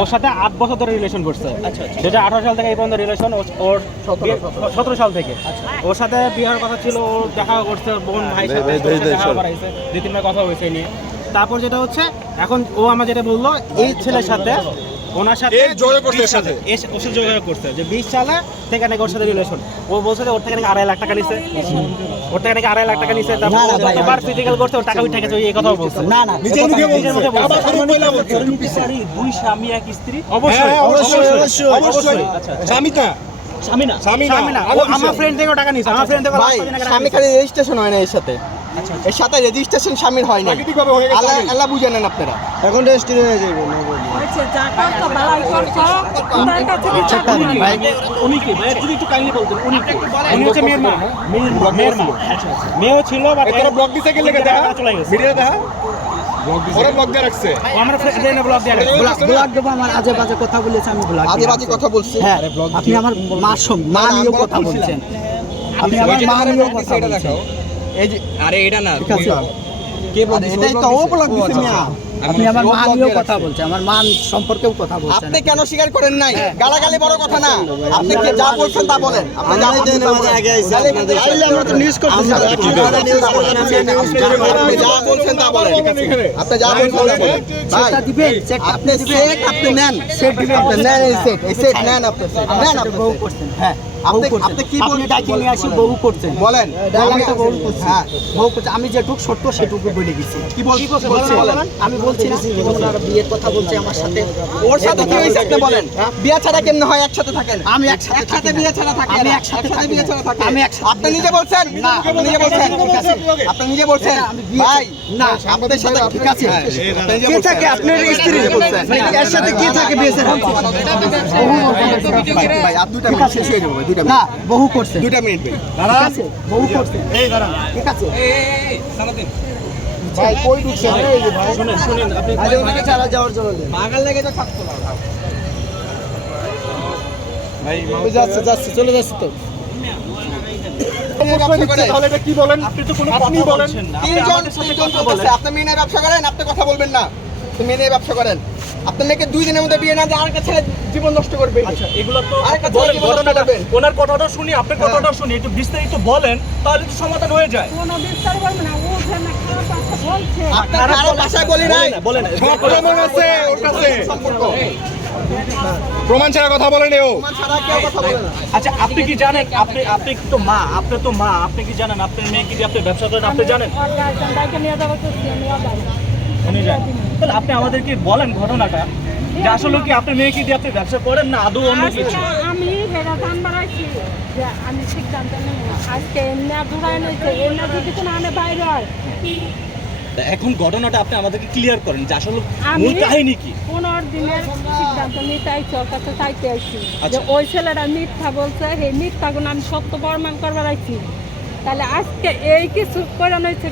ওর সাথে 8 বছর ধরে রিলেশন করছে। যেটা 18 সাল থেকে এই পর্যন্ত রিলেশন, ওর 17 সাল থেকে ওর সাথে বিয়ের কথা ছিল। ও দেখা করছে বোন ভাই সাথে দেখা করাইছে, 2-3 বার কথা হয়েছে নিয়ে। তারপর যেটা হচ্ছে এখন ও আমার যেটা বললো এই ছেলের সাথে ওনার সাথে যোগাযোগ করছে যে 20 সালে থেকে নাকি ওর সাথে রিলেশন। ও বলছে যে ওর থেকে নাকি 2.5 লাখ টাকা নিছে, ওর থেকে নাকি 2.5 লাখ টাকা নিছে। তারপর যতবার ফিজিক্যাল করছে ওর টাকা উঠে গেছে, এই কথা বলছে। না না নিজের মুখে বলছে। দুই স্বামী এক স্ত্রী। অবশ্যই অবশ্যই অবশ্যই। স্বামীটা আমার ফ্রেন্ড থেকে টাকা নিছে। আমার ফ্রেন্ড থেকে স্বামী খালি রেজিস্ট্রেশন হয় না এর সাথে, এর সাথে রেজিস্ট্রেশন স্বামীর হয় না। আল্লাহ বুঝে নেন আপনারা, এখন রেজিস্ট্রি হয়ে যাবে। মেয়েও ছিল আজে বাজে কথা বলেছে, আমি আজে বাজে কথা বলছি। হ্যাঁ, আপনি আমার মা নিয়েও কথা বলছেন, আপনি আমার মা নিয়েও কথা বলছেন। এই যে আরে এটা না ঠিক আছে, কে বলছে? এটাই তো ও ব্লগ দিছে মিয়া। আপনি আমার মা নিয়েও কথা বলছেন, আমার মান সম্পর্কেও কথা বলছেন। আপনি কেন স্বীকার করেন নাই? গালাগালি বড় কথা না, আপনি কি যা বলছেন তা বলেন। আপনি যা বলছেন আমাদের আগে আইছে, আপনাদের আমরা তো নিউজ করতেছি। আপনি যা বলছেন তা বলেন, আপনি যা বলছেন তা বলেন। সেটা দিবেন, সেট আপনি সেট আপনি নেন, সেট দিবেন, আপনি নেন। এই সেট, এই সেট নেন, আপনি নেন। আপনি বউ করছেন। হ্যাঁ, আপনি কি বলেন? ডাকি নিয়ে আসি বউ করছেন, বলেন। আমি তো বউ করছি। হ্যাঁ, বউ করছি। আমি যেটুকু সত্য সেটুকু বলে গেছি। কি বলছেন? আমি বলছি না ওনার বিয়ের কথা বলছে আমার সাথে। ওর সাথে কি হইছে আপনি বলেন? বিয়ে ছাড়া কেমনে হয়? একসাথে থাকেন। আমি একসাথে বিয়ে ছাড়া থাকি। আমি একসাথে বিয়ে ছাড়া থাকি। আমি একসাথে। আপনি নিজে বলছেন, আপনি নিজে বলছেন, আপনি নিজে বলছেন ভাই না আমাদের সাথে ঠিক আছে। কে থাকে আপনার স্ত্রী বলছেন, এর সাথে কি থাকে বিয়ে ছাড়া? ভাই আর দুইটা মিনিট শেষ হয়ে যাবে, ভাই দুইটা না, মিনিট, বহু করছেন। 2টা মিনিট ভাই। ঠিক আছে, বহু করছেন। এই দাঁড়ান, ঠিক আছে। সালাদিন ভাই কই ঢুকছেন? এই যে ভাই শুনেন আপনি আজ ওনাকে ছাড়া যাওয়ার জন্য পাগল লেগে তো থাকতো না ভাই যাচ্ছে চলে যাচ্ছে তো। তাহলে এটা কি বলেন? আপনি তো কোনো কথা বলছেন না। তিনজন চলতেছে, আপনি মেয়ে নিয়ে ব্যবসা করেন, আপনি কথা বলবেন না। আপনি মেয়ে নিয়ে ব্যবসা করেন, আপনার মেয়েকে 2 দিনের মধ্যে বিয়ে না দিয়ে আরেকটা ছেলে জীবন নষ্ট করবে। আচ্ছা, এগুলো তো আরেকটা বলেন, জীবন নষ্ট ঘটনাটা করবেন। ওনার কথাটা শুনি, আপনার কথাটা শুনি, একটু বিস্তারিত বলেন, তাহলে তো সমাধান হয়ে যায়। আপনার কারো ভাষায় বলি নাই, বলেন সব প্রমাণ আছে ওর কাছে, সম্পর্ক প্রমাণ ছাড়া কথা বলেনি ও। প্রমাণ ছাড়া কেউ কথা বলে না। আচ্ছা, আপনি কি জানেন, আপনি তো মা, আপনি কি জানেন আপনার মেয়ে কি দিয়ে আপনি ব্যবসা করেন? আপনি জানেন? উনি জানেন। তাহলে আপনি আমাদেরকে বলেন ঘটনাটা, যে আসলে কি আপনার মেয়ে কি দিয়ে আপনি ব্যবসা করেন না আদৌ অন্য কিছু? আমি হেরাদান বাড়াইছি যে আমি সিদ্ধান্ত নেব আজকে এমনি দূরায় নিয়েছে এমনি যদি কোনো আমি বাইরে হয়। এখন ঘটনাটা আপনি আমাদেরকে ক্লিয়ার করেন যে আসলে আমি মূল কাহিনী কি। 15 দিনের সিদ্ধান্ত নিতে আইছি, ওর কাছে চাইতে আইছি যে ওই ছেলেটা মিথ্যা বলছে, সেই মিথ্যাগুলো আমি সত্য প্রমাণ করবার আইছি। তাহলে আজকে এই কিছু করে নিয়েছে।